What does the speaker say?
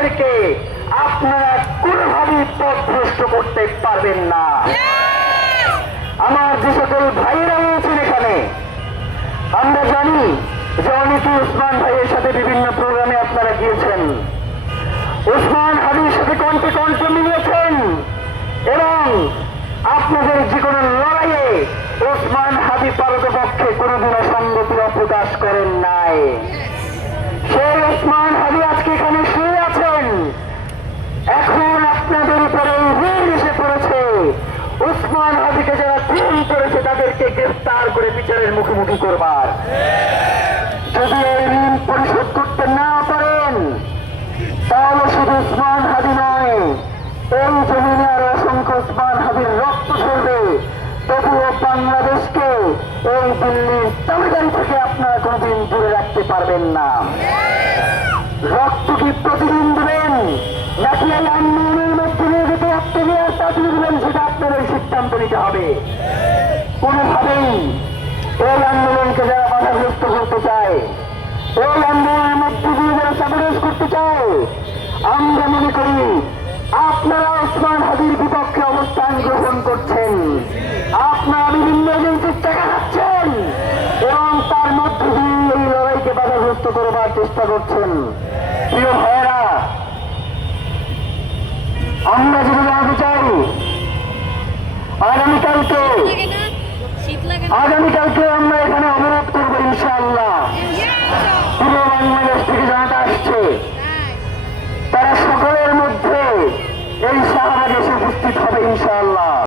তাদেরকে আপনারা কোনোভাবেই পথভ্রষ্ট করতে পারবেন না। আমার যে সকল ভাইয়েরা রয়েছেন এখানে, আমরা জানি যে অনেকে ওসমান ভাইয়ের সাথে বিভিন্ন প্রোগ্রামে আপনারা গিয়েছেন, ওসমান হাদির সাথে কণ্ঠে কণ্ঠ মিলিয়েছেন এবং আপনাদের যে কোনো লড়াইয়ে ওসমান হাদি পারতপক্ষে কোনোদিনও সংগতি প্রকাশ করেন নাই। সেই ওসমান হাদি আজকে এখানে শুয়ে আছেন। এখন আপনাদের উপরে ঋণ এসে পড়েছে। ওসমান হাদিকে যারা খুন করেছে তাদেরকে গ্রেফতার করে বিচারের মুখোমুখি করবার। যদি এই ঋণ পরিশোধ করতে না পারেন তাহলে শুধু ওসমান হাদি নয়, এই জমিনে আর অসংখ্য ওসমান হাদির রক্ত ঝরবে, তবুও বাংলাদেশকে এই দিল্লির তালিদারি থেকে আপনারা কোনদিন দূরে রাখতে পারবেন না। রক্ত কি প্রতিদিন দেবেন নাকি এই আন্দোলনের মধ্যে নিয়ে যেতে আত্মবিয়ার তাড়িয়ে দেবেন, সেটা আপনাদের সিদ্ধান্ত নিতে হবে। কোনোভাবেই এই আন্দোলনকে যারা বাধাগ্রস্ত করতে চায়, এই আন্দোলনের মধ্যে দিয়ে যারা সাবরেজ করতে চায়, আমরা মনে করি আপনারা ওসমান হাদির বিপক্ষে অবস্থান গ্রহণ করছেন, আপনারা বিভিন্ন এজেন্সির টাকা খাচ্ছেন এবং তার মধ্যে দিয়ে এই লড়াইকে বাধাগ্রস্ত করবার চেষ্টা করছেন। প্রিয় ভাইয়েরা, আমরা যদি জানতে চাই আগামীকালকে আমরা এখানে অবরোধ করবো ইনশাআল্লাহ। পুরো বাংলাদেশ থেকে জনতা আসছে, তারা সকলের মধ্যে এই শাহবাগে এসে উপস্থিত হবে ইনশাআল্লাহ।